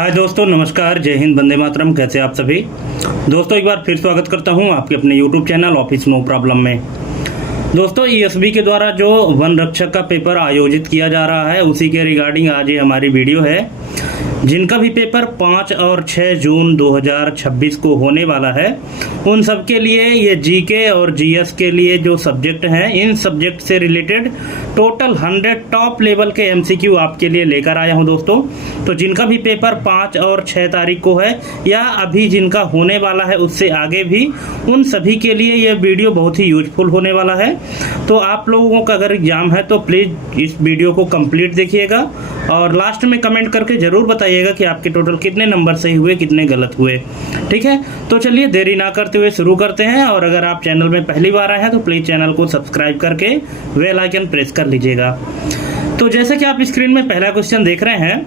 हाय दोस्तों, नमस्कार, जय हिंद, वंदे मातरम। कैसे आप सभी दोस्तों? एक बार फिर स्वागत करता हूं आपके अपने YouTube channel office no problem में। दोस्तों, ईएसबी के द्वारा जो वन रक्षक का पेपर आयोजित किया जा रहा है उसी के रिगार्डिंग आज ये हमारी वीडियो है। जिनका भी पेपर 5 और 6 जून 2026 को होने वाला है उन सब के लिए ये जीके और जीएस के लिए जो सब्जेक्ट हैं, इन सब्जेक्ट से रिलेटेड टोटल 100 टॉप लेवल के एमसीक्यू आपके लिए लेकर आया हूं दोस्तों। तो जिनका भी पेपर 5 और 6 तारीख को है या अभी जिनका होने वाला है उससे आगे भी, उन सभी के लिए ये वीडियो बहुत ही यूजफुल होने वाला है। तो आप लोगों का अगर एग्जाम है तो प्लीज़ इस वीडियो को कंप्लीट देखिएगा और लास्ट में कमेंट करके ज़रूर बताइएगा कि आपके टोटल कितने नंबर सही हुए, कितने गलत हुए। ठीक है, तो चलिए देरी ना करते हुए शुरू करते हैं। और अगर आप चैनल में पहली बार आए हैं तो प्लीज़ चैनल को सब्सक्राइब करके बेल आइकन प्रेस कर लीजिएगा। तो जैसे कि आप स्क्रीन में पहला क्वेश्चन देख रहे हैं,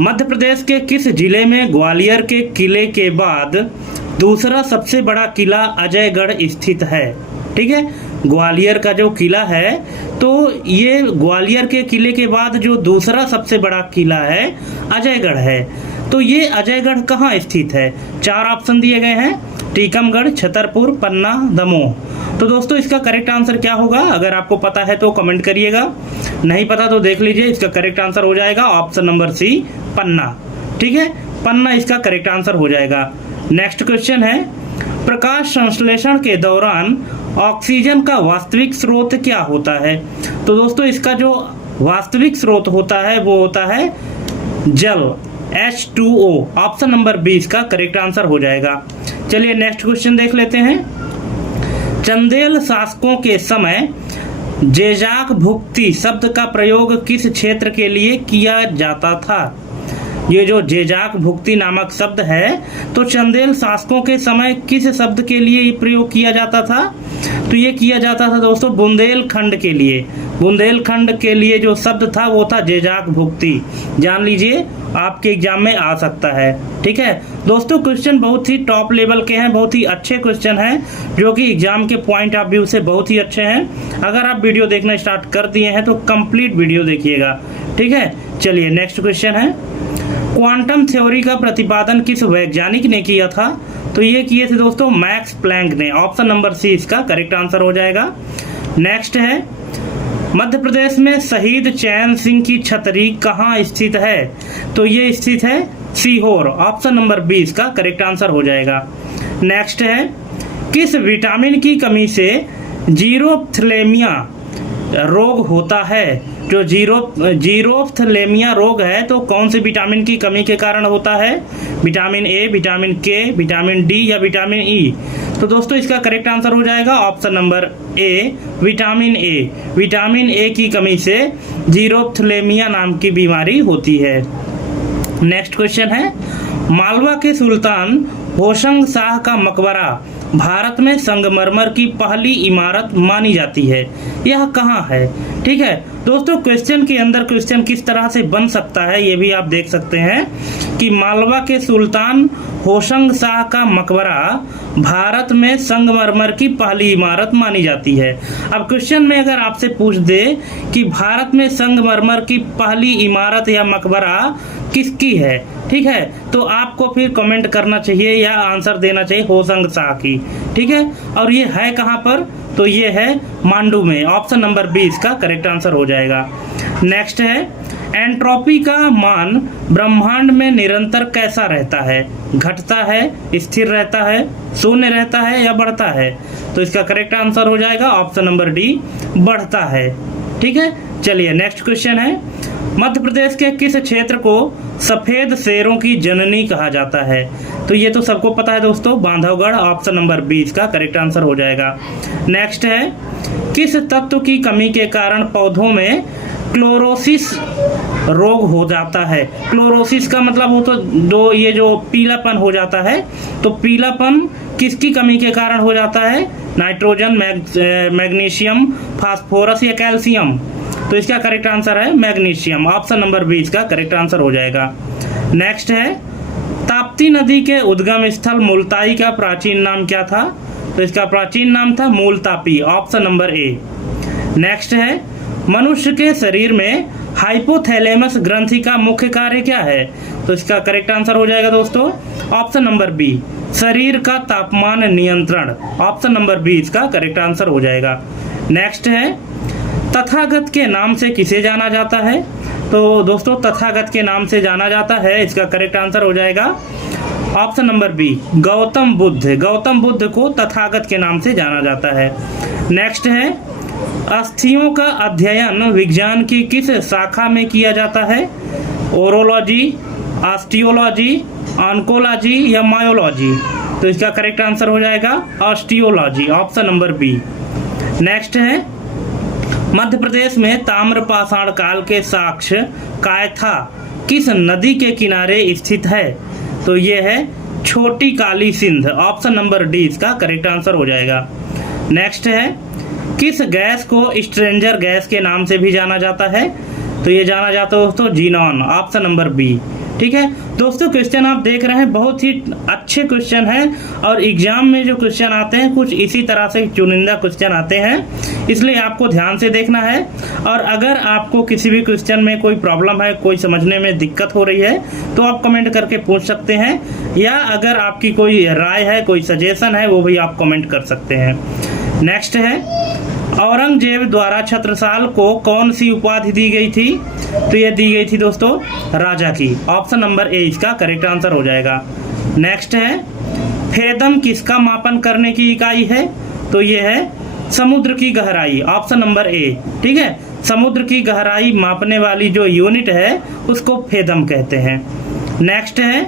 मध्य प्रदेश के किस जिले में ग्वालियर के किले के बाद दूसरा सबसे बड़ा किला अजयगढ़ स्थित है? ठीक है, ग्वालियर का जो किला है तो ये ग्वालियर के किले के बाद जो दूसरा सबसे बड़ा किला है अजयगढ़ है। तो ये अजयगढ़ कहाँ स्थित है? 4 ऑप्शन दिए गए हैं, टीकमगढ़, छतरपुर, पन्ना, दमोह। तो दोस्तों इसका करेक्ट आंसर क्या होगा? अगर आपको पता है तो कमेंट करिएगा, नहीं पता तो देख लीजिए। इसका करेक्ट आंसर हो जाएगा ऑप्शन नंबर सी, पन्ना। ठीक है, पन्ना इसका करेक्ट आंसर हो जाएगा। नेक्स्ट क्वेश्चन है, प्रकाश संश्लेषण के दौरान ऑक्सीजन का वास्तविक स्रोत क्या होता है? तो दोस्तों इसका जो वास्तविक स्रोत होता है वो होता है जल, H2O। ऑप्शन नंबर 20 का करेक्ट आंसर हो जाएगा। चलिए नेक्स्ट क्वेश्चन देख लेते हैं। चंदेल शासकों के समय जेजाक भुक्ति शब्द का प्रयोग किस क्षेत्र के लिए किया जाता था? ये जो जेजाक भुक्ति नामक शब्द है तो चंदेल शासकों के समय किस शब्द के लिए ये प्रयोग किया जाता था? तो ये किया जाता था दोस्तों बुंदेलखंड के लिए। बुंदेलखंड के लिए जो शब्द था वो था जेजाक भुक्ति। जान लीजिए, आपके एग्जाम में आ सकता है। ठीक है दोस्तों, क्वेश्चन बहुत ही टॉप लेवल के हैं, बहुत ही अच्छे क्वेश्चन हैं जो कि एग्जाम के पॉइंट ऑफ व्यू से बहुत ही अच्छे हैं। अगर आप वीडियो देखना स्टार्ट कर दिए हैं तो कंप्लीट वीडियो देखिएगा। ठीक है, चलिए नेक्स्ट क्वेश्चन है, क्वांटम थ्योरी का प्रतिपादन किस वैज्ञानिक ने किया था? तो ये किए थे दोस्तों मैक्स प्लैंक ने। ऑप्शन नंबर सी इसका करेक्ट आंसर हो जाएगा। नेक्स्ट है, मध्य प्रदेश में शहीद चैन सिंह की छतरी कहाँ स्थित है? तो ये स्थित है सीहोर। ऑप्शन नंबर 20 का करेक्ट आंसर हो जाएगा। नेक्स्ट है, किस विटामिन की कमी से जीरोफ्थलेमिया रोग होता है? जो जीरोफ्थलेमिया रोग है तो कौन से विटामिन की कमी के कारण होता है? विटामिन ए, विटामिन के, विटामिन डी या विटामिन ई? तो दोस्तों इसका करेक्ट आंसर हो जाएगा option number A, vitamin A. Vitamin A की कमी से जीरोफ्थलेमिया नाम की बीमारी होती है। नेक्स्ट क्वेश्चन है, मालवा के सुल्तान होशंग शाह का मकबरा भारत में संगमरमर की पहली इमारत मानी जाती है, यह कहाँ है? ठीक है दोस्तों, क्वेश्चन के अंदर क्वेश्चन किस तरह से बन सकता है ये भी आप देख सकते हैं कि मालवा के सुल्तान होशंग शाह का मकबरा भारत में संगमरमर की पहली इमारत मानी जाती है। अब क्वेश्चन में अगर आपसे पूछ दे कि भारत में संगमरमर की पहली इमारत या मकबरा किसकी है, ठीक है, तो आपको फिर कमेंट करना चाहिए या आंसर देना चाहिए होशंग शाह की। ठीक है, और ये है कहाँ पर? तो ये है मांडू में। ऑप्शन नंबर 20 का करेक्ट आंसर हो जाएगा। नेक्स्ट है, एंट्रोपी का मान ब्रह्मांड में निरंतर कैसा रहता है? घटता है, स्थिर रहता है, शून्य रहता है या बढ़ता है? तो इसका करेक्ट आंसर हो जाएगा ऑप्शन नंबर डी, बढ़ता है। ठीक है, चलिए नेक्स्ट क्वेश्चन है, मध्य प्रदेश के किस क्षेत्र को सफेद शेरों की जननी कहा जाता है? तो ये तो सबको पता है दोस्तों, बांधवगढ़। ऑप्शन नंबर 20 का करेक्ट आंसर हो जाएगा। नेक्स्ट है, किस तत्व की कमी के कारण पौधों में क्लोरोसिस रोग हो जाता है? क्लोरोसिस का मतलब हो तो ये जो पीलापन हो जाता है, तो पीलापन किसकी कमी के कारण हो जाता है? नाइट्रोजन, मैग्नीशियम, फास्फोरस या कैल्शियम? तो इसका करेक्ट आंसर है मैग्नीशियम। ऑप्शन नंबर 20 का करेक्ट आंसर हो जाएगा। नेक्स्ट है, ताप्ती नदी के उद्गम स्थल मुल्ताई का प्राचीन नाम क्या था? तो इसका प्राचीन नाम था Multapi. Option number A. Next है, मनुष्य के शरीर में हाइपोथैलेमस ग्रंथि का मुख्य कार्य क्या है? तो तो इसका करेक्ट आंसर हो जाएगा दोस्तों ऑप्शन नंबर बी, शरीर का तापमान नियंत्रण। ऑप्शन नंबर बी इसका करेक्ट आंसर हो जाएगा। नेक्स्ट है, तथागत के नाम से किसे जाना जाता है? तो दोस्तों तथागत के नाम से जाना जाता है, इसका करेक्ट आंसर हो जाएगा option number B, Gautam Buddha. Gautam Buddha को तथागत के नाम से जाना जाता है। नेक्स्ट है, अस्थियों का अध्ययन विज्ञान की किस शाखा में किया जाता है? ओरोलॉजी, ऑस्टियोलॉजी, ऑन्कोलॉजी या मायोलॉजी? तो इसका करेक्ट आंसर हो जाएगा osteology, option number B. Next है, मध्य प्रदेश में ताम्रपाषाण काल के साक्ष्य कायथा किस नदी के किनारे स्थित है? तो ये है छोटी Kali Sindh, option number D इसका करेक्ट आंसर हो जाएगा। नेक्स्ट है, किस गैस को स्ट्रेंजर गैस के नाम से भी जाना जाता है? तो ये जाना जाता है दोस्तों जीनॉन, ऑप्शन नंबर बी। ठीक है दोस्तों, क्वेश्चन आप देख रहे हैं बहुत ही अच्छे क्वेश्चन हैं और एग्जाम में जो क्वेश्चन आते हैं कुछ इसी तरह से चुनिंदा क्वेश्चन आते हैं, इसलिए आपको ध्यान से देखना है। और अगर आपको किसी भी क्वेश्चन में कोई प्रॉब्लम है, कोई समझने में दिक्कत हो रही है, तो आप कमेंट करके पूछ सकते हैं, या अगर आपकी कोई राय है, कोई सजेशन है, वो भी आप कमेंट कर सकते हैं। नेक्स्ट है, औरंगजेब द्वारा छत्रसाल को कौन सी उपाधि दी गई थी? तो ये दी गई थी दोस्तों राजा की, ऑप्शन नंबर ए इसका करेक्ट आंसर हो जाएगा। नेक्स्ट है, फेदम किसका मापन करने की इकाई है? तो ये है समुद्र की गहराई, ऑप्शन नंबर ए। ठीक है, समुद्र की गहराई मापने वाली जो यूनिट है उसको फेदम कहते हैं। नेक्स्ट है,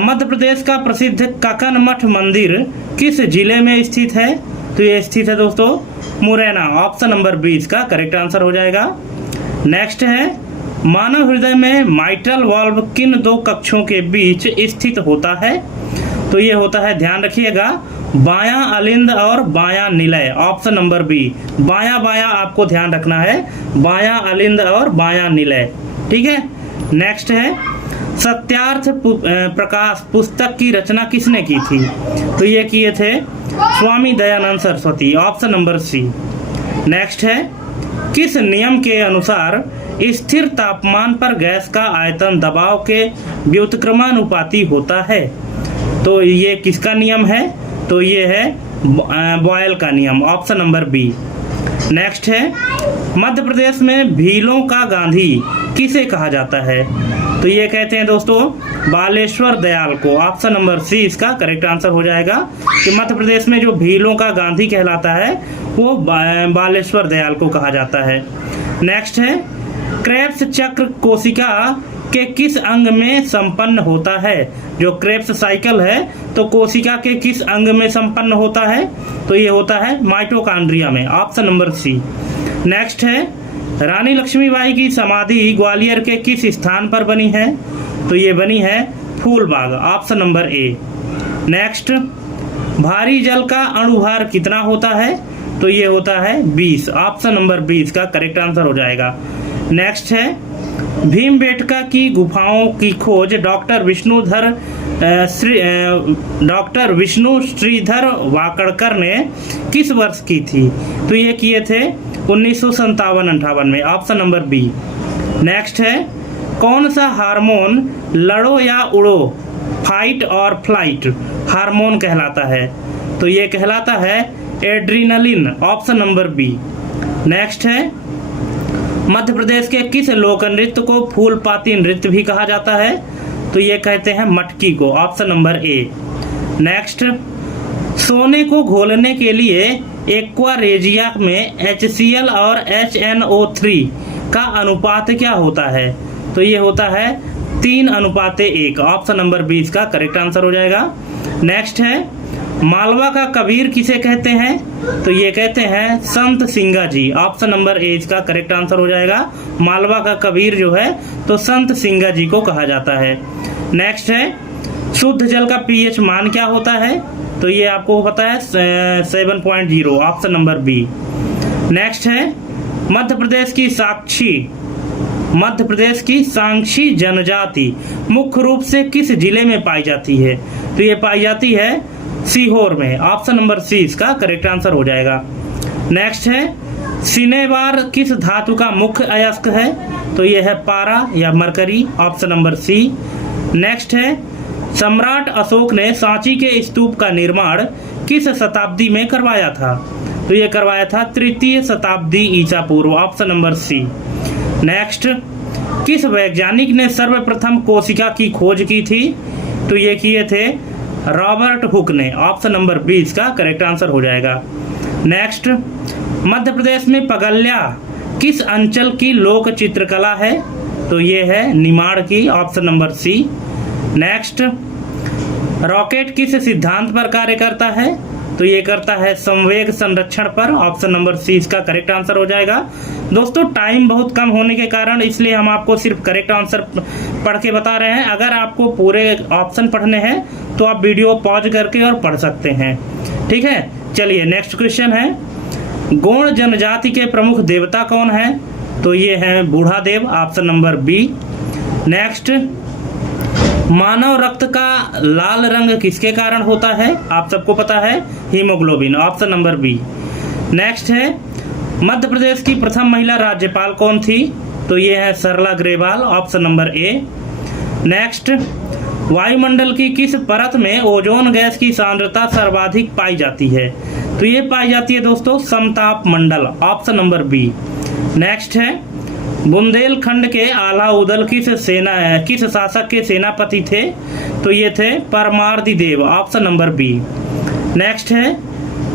मध्य प्रदेश का प्रसिद्ध ककन मठ मंदिर किस जिले में स्थित है? तो ये स्थित है दोस्तों मुरैना, ऑप्शन नंबर बी इसका करेक्ट आंसर हो जाएगा। नेक्स्ट है, मानव हृदय में माइट्रल वाल्व किन दो कक्षों के बीच स्थित होता है? तो ये होता है, ध्यान रखिएगा, बायां अलिंद और बायां निलय, ऑप्शन नंबर बी। बायां बायां आपको ध्यान रखना है, बायां अलिंद और बायां निलय। ठीक है, नेक्स्ट है, सत्यार्थ प्रकाश पुस्तक की रचना किसने की थी? तो ये किए थे Swami Dayanand Saraswati, option number C. Next है, किस नियम के अनुसार स्थिर तापमान पर गैस का आयतन दबाव के व्युत्क्रमानुपाती होता है? तो ये किसका नियम है? तो ये है बॉयल का नियम, ऑप्शन नंबर बी। नेक्स्ट है, मध्य प्रदेश में भीलों का गांधी किसे कहा जाता है? तो ये कहते हैं दोस्तों बालेश्वर दयाल को, ऑप्शन नंबर सी इसका करेक्ट आंसर हो जाएगा कि मध्य प्रदेश में जो भीलों का गांधी कहलाता है वो बालेश्वर दयाल को कहा जाता है। नेक्स्ट है, क्रेब्स चक्र कोशिका के किस अंग में संपन्न होता है? जो क्रेब्स साइकिल है तो कोशिका के किस अंग में संपन्न होता है? तो ये होता है माइटोकॉन्ड्रिया में, ऑप्शन नंबर सी। नेक्स्ट है, रानी लक्ष्मीबाई की समाधि ग्वालियर के किस स्थान पर बनी है? तो ये बनी है Phoolbagh, option number A. Next, भारी जल का अणुभार कितना होता है? तो ये होता है 20, ऑप्शन नंबर 20 का करेक्ट आंसर हो जाएगा। नेक्स्ट है, भीमबेटका की गुफाओं की खोज डॉक्टर विष्णु श्रीधर वाकड़कर ने किस वर्ष की थी? तो ये किए थे 1957-58 में, ऑप्शन नंबर बी। नेक्स्ट है, कौन सा हार्मोन लड़ो या उड़ो, फाइट और फ्लाइट हार्मोन कहलाता है? तो ये कहलाता है adrenaline, option number B. Next है, मध्य प्रदेश के किस लोक नृत्य को फूलपाती नृत्य भी कहा जाता है? तो ये कहते हैं मटकी को, ऑप्शन नंबर ए। नेक्स्ट, सोने को घोलने के लिए एक्वा रेजिया में HCl और HNO3 का अनुपात क्या होता है? तो ये होता है 3:1, ऑप्शन नंबर 20 का करेक्ट आंसर हो जाएगा। नेक्स्ट है, मालवा का कबीर किसे कहते हैं? तो ये कहते हैं संत सिंगा जी, ऑप्शन नंबर ए इसका करेक्ट आंसर हो जाएगा। मालवा का कबीर जो है तो संत सिंगा जी को कहा जाता है। नेक्स्ट है, शुद्ध जल का pH मान क्या होता है? तो ये आपको पता है 7.0, ऑप्शन नंबर बी। नेक्स्ट है, मध्य प्रदेश की सांक्षी जनजाति मुख्य रूप से किस जिले में पाई जाती है? तो ये पाई जाती है सीहोर में, ऑप्शन नंबर सी इसका करेक्ट आंसर हो जाएगा। नेक्स्ट है, सिनेबार किस धातु का मुख्य अयस्क है? तो ये है पारा या mercury, option number C. Next है, सम्राट अशोक ने सांची के स्तूप का निर्माण किस शताब्दी में करवाया था? तो ये करवाया था तृतीय शताब्दी ईसा पूर्व, ऑप्शन नंबर सी। नेक्स्ट, किस वैज्ञानिक ने सर्वप्रथम कोशिका की खोज की थी? तो ये किए थे रॉबर्ट हुक ने, ऑप्शन नंबर बी इसका करेक्ट आंसर हो जाएगा। नेक्स्ट, मध्य प्रदेश में पगल्या किस अंचल की लोक चित्रकला है? तो ये है निमाड़ की, option number C. Next, rocket किस सिद्धांत पर कार्य करता है? तो ये करता है संवेग संरक्षण पर, ऑप्शन नंबर सी इसका करेक्ट आंसर हो जाएगा। दोस्तों टाइम बहुत कम होने के कारण इसलिए हम आपको सिर्फ करेक्ट आंसर पढ़ के बता रहे हैं। अगर आपको पूरे ऑप्शन पढ़ने हैं तो आप वीडियो पॉज करके और पढ़ सकते हैं, ठीक है। चलिए नेक्स्ट क्वेश्चन है, गोंड जनजाति के प्रमुख देवता कौन है? तो ये है बूढ़ा देव, ऑप्शन नंबर बी। नेक्स्ट, मानव रक्त का लाल रंग किसके कारण होता है? आप सबको पता है, haemoglobin, option number B. Next है, मध्य प्रदेश की प्रथम महिला राज्यपाल कौन थी? तो ये है Sarla Grewal, option number A. Next, वायुमंडल की किस परत में ओजोन गैस की सांद्रता सर्वाधिक पाई जाती है? तो ये पाई जाती है दोस्तों समताप मंडल, ऑप्शन नंबर बी। नेक्स्ट है, बुंदेलखंड के आलाउदल किस शासक के सेनापति थे? तो ये थे परमार्दी देव, ऑप्शन नंबर बी। नेक्स्ट है,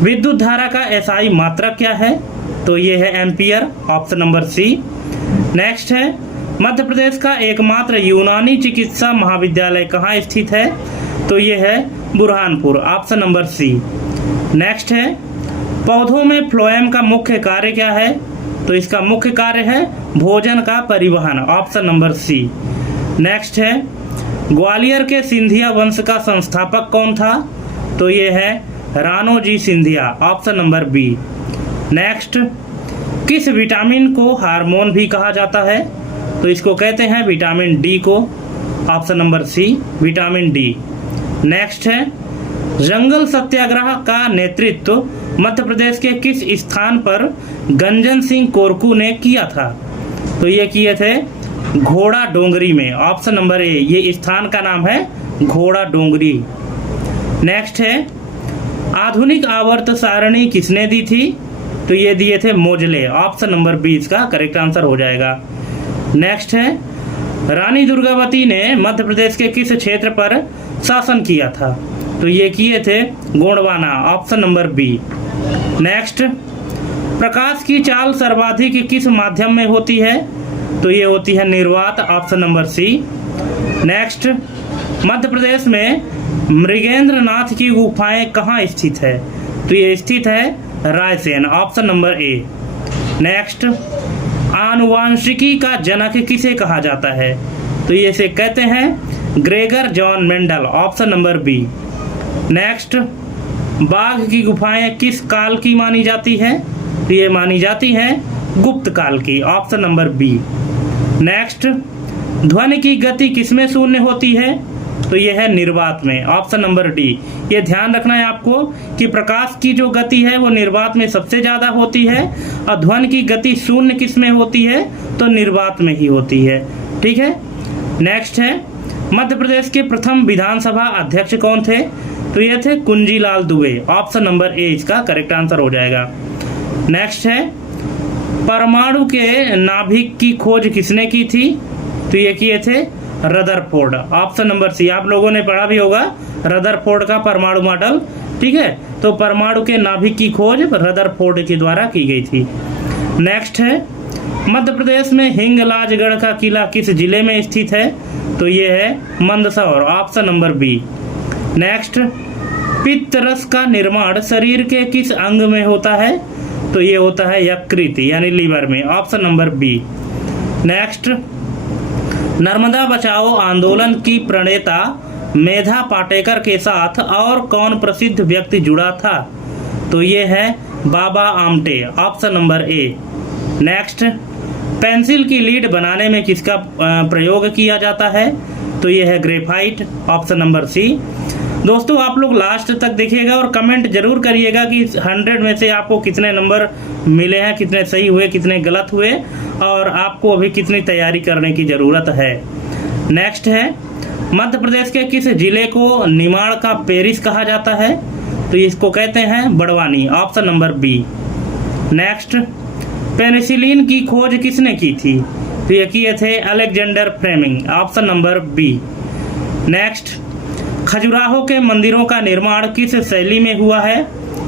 विद्युत धारा का एसआई मात्रक क्या है? तो ये है ampere, option number C. Next है, मध्य प्रदेश का एकमात्र यूनानी चिकित्सा महाविद्यालय कहाँ स्थित है? तो ये है Burhanpur, option number C. Next है, पौधों में फ्लोएम का मुख्य कार्य क्या है? तो इसका मुख्य कार्य है भोजन का परिवहन, ऑप्शन नंबर सी। नेक्स्ट है, ग्वालियर के सिंधिया वंश का संस्थापक कौन था? तो ये है Ranoji Scindia, option number B. Next, किस विटामिन को हार्मोन भी कहा जाता है? तो इसको कहते हैं विटामिन डी को, option number C, vitamin D. Next है, जंगल सत्याग्रह का नेतृत्व मध्य प्रदेश के किस स्थान पर गंजन सिंह कोरकू ने किया था? तो ये किए थे घोड़ा डोंगरी में, ऑप्शन नंबर ए, ये स्थान का नाम है घोड़ा डोंगरी। नेक्स्ट है, आधुनिक आवर्त सारणी किसने दी थी? तो ये दिए थे मोजले, ऑप्शन नंबर बी इसका करेक्ट आंसर हो जाएगा। नेक्स्ट है, रानी दुर्गावती ने मध्य प्रदेश के किस क्षेत्र पर शासन किया था? तो ये किए थे Gondwana, option number B. Next, प्रकाश की चाल सर्वाधिक किस माध्यम में होती है? तो ये होती है निर्वात, option number C. Next, Madhya Pradesh में मृगेंद्र नाथ की गुफाएं कहाँ स्थित है? तो ये स्थित है Raisen, option number A. Next, आनुवांशिकी का जनक किसे कहा जाता है? तो ये इसे कहते हैं Gregor John Mendel, option number B. Next, Bagh की गुफाएं किस काल की मानी जाती है? तो ये मानी जाती है गुप्त काल की, ऑप्शन नंबर बी। नेक्स्ट, ध्वनि की गति किसमें शून्य होती है? तो ये है निर्वात में, ऑप्शन नंबर डी। ये ध्यान रखना है आपको कि प्रकाश की जो गति है वो निर्वात में सबसे ज्यादा होती है और ध्वनि की गति शून्य किस में होती है? तो निर्वात में ही होती है, ठीक है। नेक्स्ट है, मध्य प्रदेश के प्रथम विधानसभा अध्यक्ष कौन थे? तो ये थे कुंजीलाल दुबे, ऑप्शन नंबर ए इसका करेक्ट आंसर हो जाएगा। नेक्स्ट है, परमाणु के नाभिक की खोज किसने की थी? तो ये किए थे रदरफोर्ड, ऑप्शन नंबर सी। आप लोगों ने पढ़ा भी होगा रदरफोर्ड का परमाणु मॉडल, ठीक है। तो परमाणु के नाभिक की खोज रदरफोर्ड के द्वारा की गई थी। नेक्स्ट है, मध्य प्रदेश में हिंगलाजगढ़ का किला किस जिले में स्थित है? तो ये है Mandsaur, option number B. Next, पित्तरस का निर्माण शरीर के किस अंग में होता है? तो ये होता है यकृत यानी लीवर में, option number B. Next, Narmada बचाओ आंदोलन की प्रणेता मेधा पाटेकर के साथ और कौन प्रसिद्ध व्यक्ति जुड़ा था? तो ये है Baba Amte, option number A. Next, pencil की लीड बनाने में किसका प्रयोग किया जाता है? तो ये है ग्रेफाइट, ऑप्शन नंबर सी। दोस्तों आप लोग लास्ट तक देखिएगा और कमेंट जरूर करिएगा कि 100 में से आपको कितने नंबर मिले हैं, कितने सही हुए, कितने गलत हुए, और आपको अभी कितनी तैयारी करने की ज़रूरत है। नेक्स्ट है, मध्य प्रदेश के किस जिले को निमाड़ का पेरिस कहा जाता है? तो इसको कहते हैं Barwani, option number B. Next, penicillin की खोज किसने की थी? तो ये किए थे Alexander Fleming, option number B. Next, Khajuraho के मंदिरों का निर्माण किस शैली में हुआ है?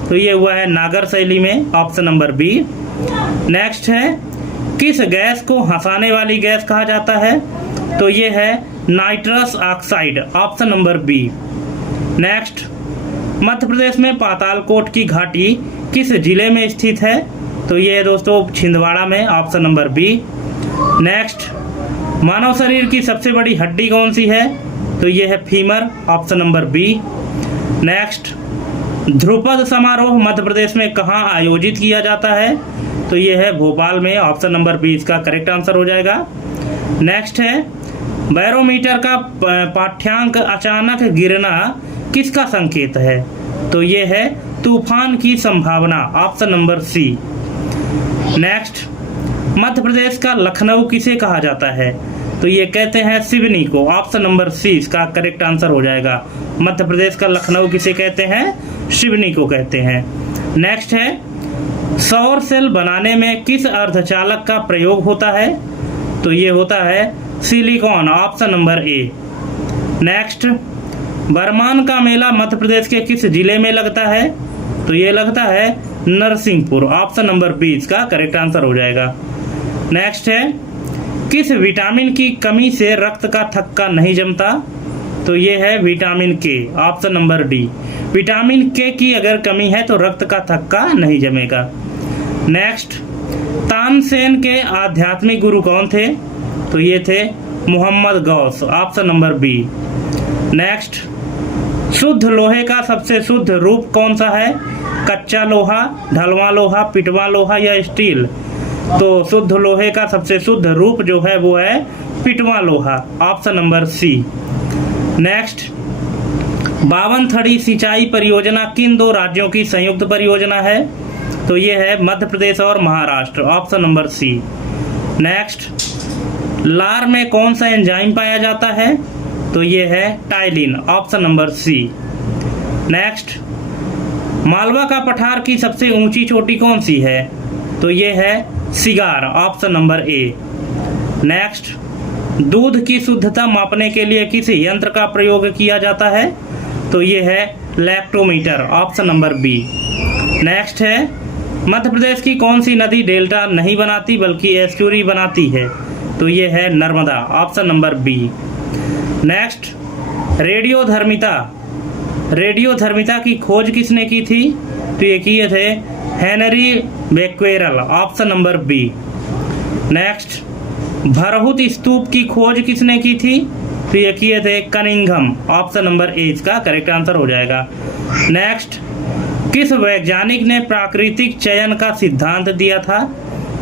तो ये हुआ है नागर शैली में, ऑप्शन नंबर बी। नेक्स्ट है, किस गैस को हंसाने वाली गैस कहा जाता है? तो ये है nitrous oxide, option number B. Next, Madhya Pradesh में पातालकोट की घाटी किस जिले में स्थित है? तो ये है दोस्तों छिंदवाड़ा में, ऑप्शन नंबर बी। नेक्स्ट, मानव शरीर की सबसे बड़ी हड्डी कौन सी है? तो ये है femur, option number B. Next, Dhrupad समारोह मध्य प्रदेश में कहाँ आयोजित किया जाता है? तो ये है भोपाल में, ऑप्शन नंबर बी इसका करेक्ट आंसर हो जाएगा। नेक्स्ट है, बैरोमीटर का पाठ्यांक अचानक गिरना किसका संकेत है? तो ये है तूफान की संभावना, option number C. Next, Madhya Pradesh का लखनऊ किसे कहा जाता है? तो ये कहते हैं सिवनी को, ऑप्शन नंबर सी इसका करेक्ट आंसर हो जाएगा। मध्य प्रदेश का लखनऊ किसे कहते हैं? सिवनी को कहते हैं। नेक्स्ट है, सौर सेल बनाने में किस अर्धचालक का प्रयोग होता है? तो ये होता है silicon, option number A. Next, Barman का मेला मध्य प्रदेश के किस जिले में लगता है? तो ये लगता है नरसिंहपुर, ऑप्शन नंबर बी इसका करेक्ट आंसर हो जाएगा। नेक्स्ट है, किस विटामिन की कमी से रक्त का थक्का नहीं जमता? तो ये है विटामिन के, ऑप्शन नंबर डी। विटामिन के की अगर कमी है तो रक्त का थक्का नहीं जमेगा। नेक्स्ट, तानसेन के आध्यात्मिक गुरु कौन थे? तो ये थे Mohammad Ghaus, option number B. Next, शुद्ध लोहे का सबसे शुद्ध रूप कौन सा है? कच्चा लोहा, ढलवां लोहा, पिटवा लोहा या स्टील? तो शुद्ध लोहे का सबसे शुद्ध रूप जो है वो है पिटवा लोहा, ऑप्शन नंबर सी। नेक्स्ट, 52 सिंचाई परियोजना किन दो राज्यों की संयुक्त परियोजना है? तो ये है मध्य प्रदेश और Maharashtra, option number C. Next, लार में कौन सा एंजाइम पाया जाता है? तो ये है ptyalin, option number C. Next, Malwa का पठार की सबसे ऊंची चोटी कौन सी है? तो ये है cigar, option number A. Next, दूध की शुद्धता मापने के लिए किस यंत्र का प्रयोग किया जाता है? तो ये है lactometer, option number B. Next है, मध्य प्रदेश की कौन सी नदी डेल्टा नहीं बनाती बल्कि एस्चुरी बनाती है? तो ये है Narmada, option number B. Next, रेडियोधर्मिता की खोज किसने की थी? तो ये किए थे Henri Becquerel, option number B. Next, Bharhut स्तूप की खोज किसने की थी? तो ये किए थे कनिंघम, ऑप्शन नंबर ए इसका करेक्ट आंसर हो जाएगा। नेक्स्ट, किस वैज्ञानिक ने प्राकृतिक चयन का सिद्धांत दिया था?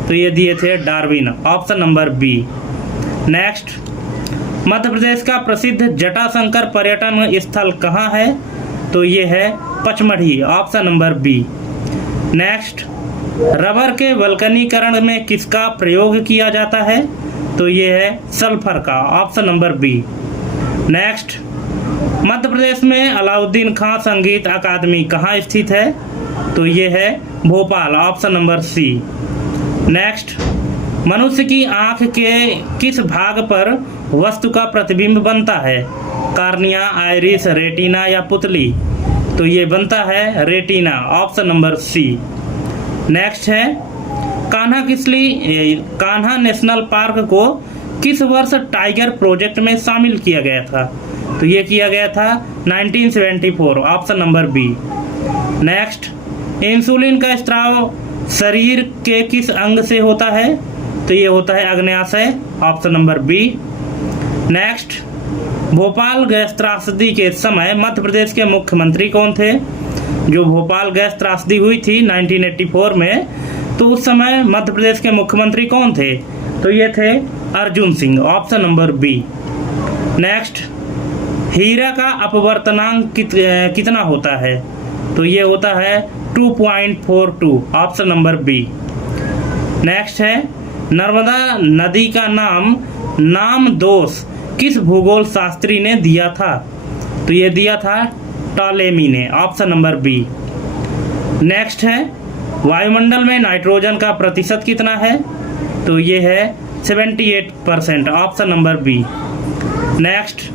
तो ये दिए थे Darwin, option number B. Next, Madhya Pradesh का प्रसिद्ध जटाशंकर पर्यटन स्थल कहाँ है? तो ये है Pachmarhi, option number B. Next, rubber के वल्कनीकरण में किसका प्रयोग किया जाता है? तो ये है सल्फर का, option number B. Next, Madhya Pradesh में अलाउद्दीन खां संगीत अकादमी कहाँ स्थित है? तो ये है Bhopal, option number C. Next, मनुष्य की आंख के किस भाग पर वस्तु का प्रतिबिंब बनता है? कार्निया, आइरिस, रेटिना या पुतली? तो ये बनता है retina, option number C. Next है, कान्हा नेशनल पार्क को किस वर्ष टाइगर प्रोजेक्ट में शामिल किया गया था? तो ये किया गया था 1974, option number B. Next, insulin का स्राव शरीर के किस अंग से होता है? तो ये होता है आग्नेयाशय, option number B. Next, Bhopal gas त्रासदी के समय मध्य प्रदेश के मुख्यमंत्री कौन थे? जो भोपाल गैस त्रासदी हुई थी 1984 में, तो उस समय मध्य प्रदेश के मुख्यमंत्री कौन थे? तो ये थे Arjun Singh, option number B. Next, हीरा का अपवर्तनांक कितना होता है? तो ये होता है 2.42, ऑप्शन नंबर बी। नेक्स्ट है, नर्मदा नदी का नाम दोष किस भूगोल शास्त्री ने दिया था? तो ये दिया था टॉलेमी ने, ऑप्शन नंबर बी। नेक्स्ट है, वायुमंडल में नाइट्रोजन का प्रतिशत कितना है? तो ये है 78%, ऑप्शन नंबर बी। नेक्स्ट,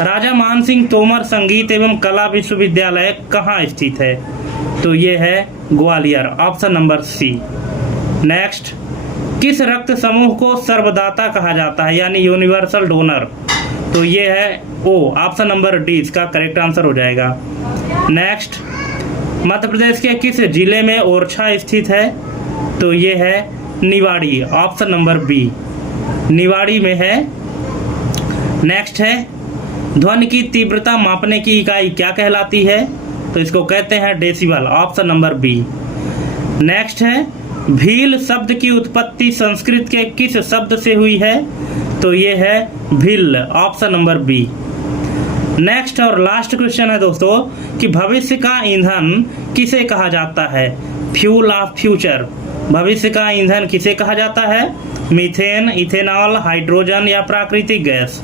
राजा मान सिंह तोमर संगीत एवं कला विश्वविद्यालय कहाँ स्थित है? तो ये है Gwalior, option number C. Next, किस रक्त समूह को सर्वदाता कहा जाता है, यानी यूनिवर्सल डोनर? तो ये है ओ, ऑप्शन नंबर डी इसका करेक्ट आंसर हो जाएगा। नेक्स्ट, मध्य प्रदेश के किस जिले में ओरछा स्थित है? तो ये है Niwari, option number B, Niwari में है। नेक्स्ट है, ध्वनि की तीव्रता मापने की इकाई क्या कहलाती है? तो इसको कहते हैं decibel, option number B. Next है, भील शब्द की उत्पत्ति संस्कृत के किस शब्द से हुई है? तो ये है भिल, ऑप्शन नंबर बी। नेक्स्ट और लास्ट क्वेश्चन है दोस्तों कि भविष्य का ईंधन किसे कहा जाता है? फ्यूल ऑफ फ्यूचर, भविष्य का ईंधन किसे कहा जाता है? मीथेन, इथेनॉल, हाइड्रोजन या प्राकृतिक गैस?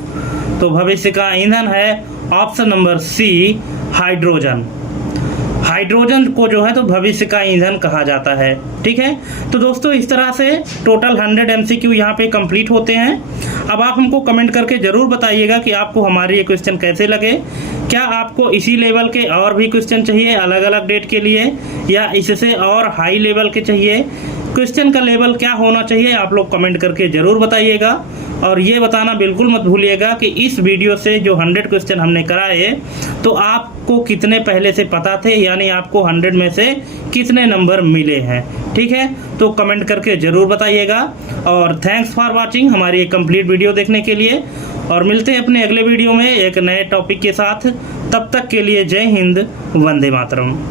तो भविष्य का ईंधन है option number C, hydrogen. Hydrogen को जो है तो भविष्य का ईंधन कहा जाता है। ठीक है, तो दोस्तों इस तरह से टोटल 100 MCQ यहाँ पे कंप्लीट होते हैं। अब आप हमको कमेंट करके ज़रूर बताइएगा कि आपको हमारे ये क्वेश्चन कैसे लगे। क्या आपको इसी लेवल के और भी क्वेश्चन चाहिए अलग अलग डेट के लिए, या इससे और हाई लेवल के चाहिए? क्वेश्चन का लेवल क्या होना चाहिए आप लोग कमेंट करके ज़रूर बताइएगा। और ये बताना बिल्कुल मत भूलिएगा कि इस वीडियो से जो 100 क्वेश्चन हमने कराए तो आपको कितने पहले से पता थे, यानी आपको 100 में से कितने नंबर मिले हैं। ठीक है, तो कमेंट करके ज़रूर बताइएगा। और थैंक्स फॉर वाचिंग हमारी एक कंप्लीट वीडियो देखने के लिए, और मिलते हैं अपने अगले वीडियो में एक नए टॉपिक के साथ। तब तक के लिए जय हिंद, वंदे मातरम।